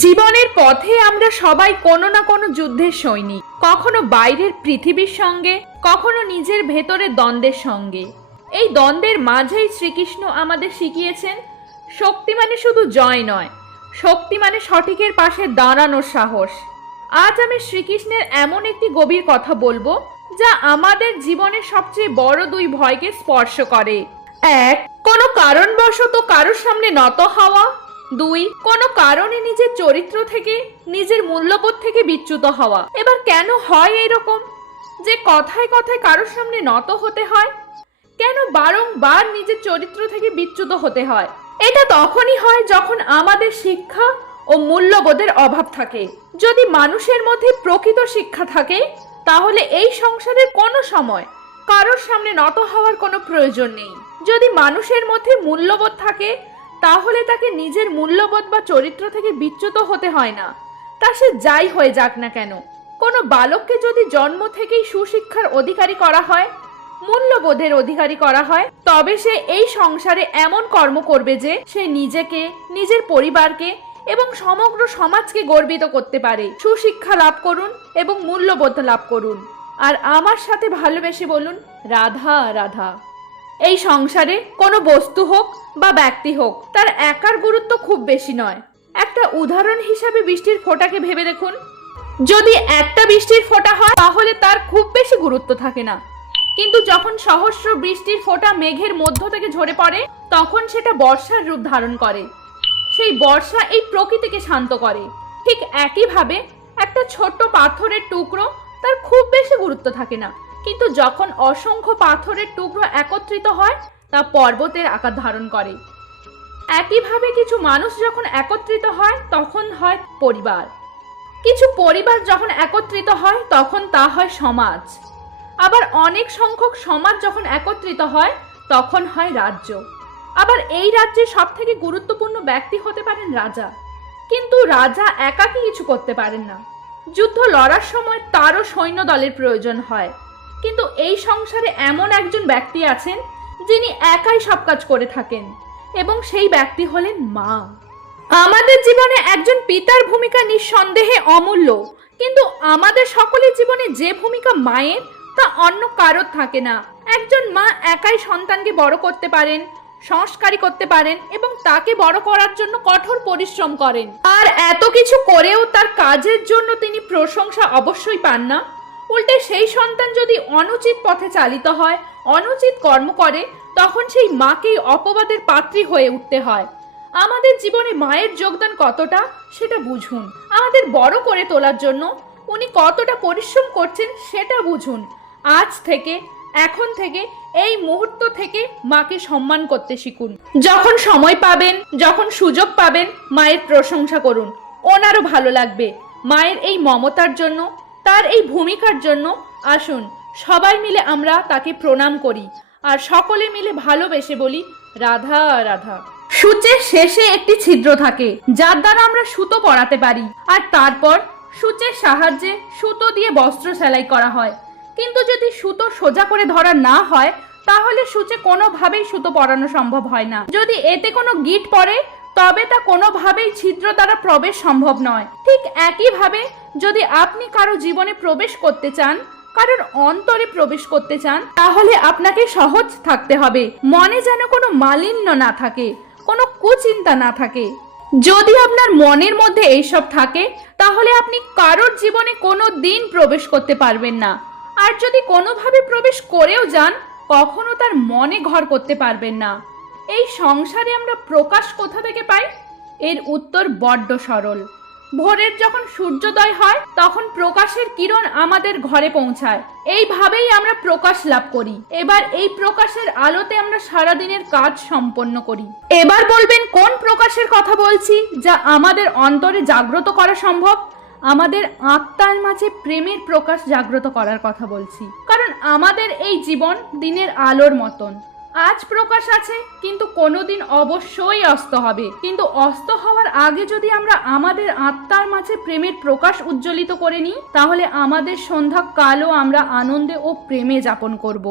জীবনের পথে আমরা সবাই কোনো না কোনো যুদ্ধের সৈনিক, কখনো বাইরের পৃথিবীর সঙ্গে, কখনো নিজের ভেতরের দ্বন্দ্বের সঙ্গে। এই দ্বন্দ্বের মাঝেই শ্রীকৃষ্ণ আমাদের শিখিয়েছেন শক্তি মানে শুধু জয় নয়, শক্তি মানে সঠিকের পাশে দাঁড়ানোর সাহস। আজ আমি শ্রীকৃষ্ণের এমন একটি গভীর কথা বলবো যা আমাদের জীবনের সবচেয়ে বড় দুই ভয়কে স্পর্শ করে। এক, কোনো কারণবশত কারোর সামনে নত হওয়া। দুই, কোনো কারণে নিজের চরিত্র থেকে, নিজের মূল্যবোধ থেকে বিচ্যুত হওয়া। এবার কেন হয় এরকম যে কথায় কথায় কারোর সামনে নত হতে হয়? কেন বারংবার নিজের চরিত্র থেকে বিচ্যুত হতে হয়? এটা তখনই হয় যখন আমাদের শিক্ষা ও মূল্যবোধের অভাব থাকে। যদি মানুষের মধ্যে প্রকৃত শিক্ষা থাকে তাহলে এই সংসারের কোনো সময় কারোর সামনে নত হওয়ার কোনো প্রয়োজন নেই। যদি মানুষের মধ্যে মূল্যবোধ থাকে তাহলে তাকে নিজের মূল্যবোধ বা চরিত্র থেকে বিচ্যুত হতে হয় না, তা সে যাই হয়ে যাক না কেন। কোনো বালককে যদি জন্ম থেকেই সুশিক্ষার অধিকারী করা হয়, মূল্যবোধের অধিকারী করা হয়, তবে সে এই সংসারে এমন কর্ম করবে যে সে নিজেকে, নিজের পরিবারকে এবং সমগ্র সমাজকে গর্বিত করতে পারে। সুশিক্ষা লাভ করুন এবং মূল্যবোধ লাভ করুন, আর আমার সাথে ভালোবেসে বলুন রাধা রাধা। এই সংসারে কোনো বস্তু হোক বা ব্যক্তি হোক, তার একার গুরুত্ব খুব বেশি নয়। একটা উদাহরণ হিসাবে বৃষ্টির ফোঁটাকে ভেবে দেখুন। যদি একটা বৃষ্টির ফোঁটা হয় তাহলে তার খুব বেশি গুরুত্ব থাকে না, কিন্তু যখন সহস্র বৃষ্টির ফোঁটা মেঘের মধ্য থেকে ঝরে পড়ে তখন সেটা বর্ষার রূপ ধারণ করে। সেই বর্ষা এই প্রকৃতিকে শান্ত করে। ঠিক একইভাবে একটা ছোট্ট পাথরের টুকরো, তার খুব বেশি গুরুত্ব থাকে না, কিন্তু যখন অসংখ্য পাথরের টুকরো একত্রিত হয় তা পর্বতের আকার ধারণ করে। একইভাবে কিছু মানুষ যখন একত্রিত হয় তখন হয় পরিবার, কিছু পরিবার যখন একত্রিত হয় তখন তা হয় সমাজ, আবার অনেক সংখ্যক সমাজ যখন একত্রিত হয় তখন হয় রাজ্য। আবার এই রাজ্যে সব থেকে গুরুত্বপূর্ণ ব্যক্তি হতে পারেন রাজা, কিন্তু রাজা একাকী কিছু করতে পারেন না। যুদ্ধ লড়ার সময় তারও সৈন্য দলের প্রয়োজন হয়, কিন্তু এই সংসারে এমন একজন ব্যক্তি আছেন যিনি একাই সব কাজ করে থাকেন, এবং সেই ব্যক্তি হলেন মা। আমাদের জীবনে একজন পিতার ভূমিকা নিঃসন্দেহে অমূল্য, কিন্তু আমাদের সকলের জীবনে যে ভূমিকা মায়ের তা অন্য কারোর থাকে না। একজন মা একাই সন্তানকে বড় করতে পারেন, সংস্কারী করতে পারেন এবং তাকে বড় করার জন্য কঠোর পরিশ্রম করেন। আর এত কিছু করেও তার কাজের জন্য তিনি প্রশংসা অবশ্যই পান না। উল্টে সেই সন্তান যদি অনুচিত পথে চালিত হয়, অনুচিত কর্ম করে, তখন সেই মাকেই অপবাদের পাত্রী হয়ে উঠতে হয়। আমাদের জীবনে মায়ের যোগদান কতটা সেটা বুঝুন। আমাদের বড় করে তোলার জন্য উনি কতটা পরিশ্রম করছেন সেটা বুঝুন। আজ থেকে, এখন থেকে, এই মুহূর্ত থেকে মাকে সম্মান করতে শিখুন। যখন সময় পাবেন, যখন সুযোগ পাবেন, মায়ের প্রশংসা করুন। ওনারও ভালো লাগবে। মায়ের এই মমতার জন্য, তার এই ভূমিকার জন্য আসুন সবাই মিলে আমরা তাকে প্রণাম করি আর সকলে মিলে ভালোবেসে বলি রাধা রাধা। সূচের শেষে একটি ছিদ্র থাকে যার দ্বারা আমরা সুতো পরাতে পারি, আর তারপর সূচের সাহায্যে সুতো দিয়ে বস্ত্র সেলাই করা হয়। কিন্তু যদি সুতো সোজা করে ধরা না হয় তাহলে সূচে কোনোভাবেই সুতো পরানো সম্ভব হয় না। যদি এতে কোনো গিঁট পড়ে তবে তা কোনোভাবেই ছিদ্র দ্বারা প্রবেশ সম্ভব নয়। ঠিক একইভাবে যদি আপনি কারো জীবনে প্রবেশ করতে চান, কারোর অন্তরে প্রবেশ করতে চান, তাহলে আপনাকে সহজ থাকতে হবে। মনে যেন কোনো মালিন্য না থাকে, কোনো কুচিন্তা না থাকে। যদি আপনার মনের মধ্যে এইসব থাকে তাহলে আপনি কারোর জীবনে কোনো দিন প্রবেশ করতে পারবেন না। আর যদি কোনোভাবে প্রবেশ করেও যান কখনো তার মনে ঘর করতে পারবেন না। এই সংসারে আমরা প্রকাশ কোথা থেকে পাই? এর উত্তর বড্ড সরল। ভোরের যখন সূর্যোদয় হয় তখন প্রকাশের কিরণ আমাদের ঘরে পৌঁছায়। এইভাবেই আমরা প্রকাশ লাভ করি। এবার এই প্রকাশের আলোতে আমরা সারাদিনের কাজ সম্পন্ন করি। এবার বলবেন কোন প্রকাশের কথা বলছি যা আমাদের অন্তরে জাগ্রত করা সম্ভব? আমাদের আত্মার মাঝে প্রেমের প্রকাশ জাগ্রত করার কথা বলছি। কারণ আমাদের এই জীবন দিনের আলোর মতন। আজ প্রকাশ আছে কিন্তু কোনোদিন অবশ্যই অস্ত হবে। কিন্তু অস্ত হওয়ার আগে যদি আমরা আমাদের আত্মার মাঝে প্রেমের প্রকাশ উজ্জ্বলিত করে নিই তাহলে আমাদের সন্ধ্যা কালও আমরা আনন্দে ও প্রেমে যাপন করব।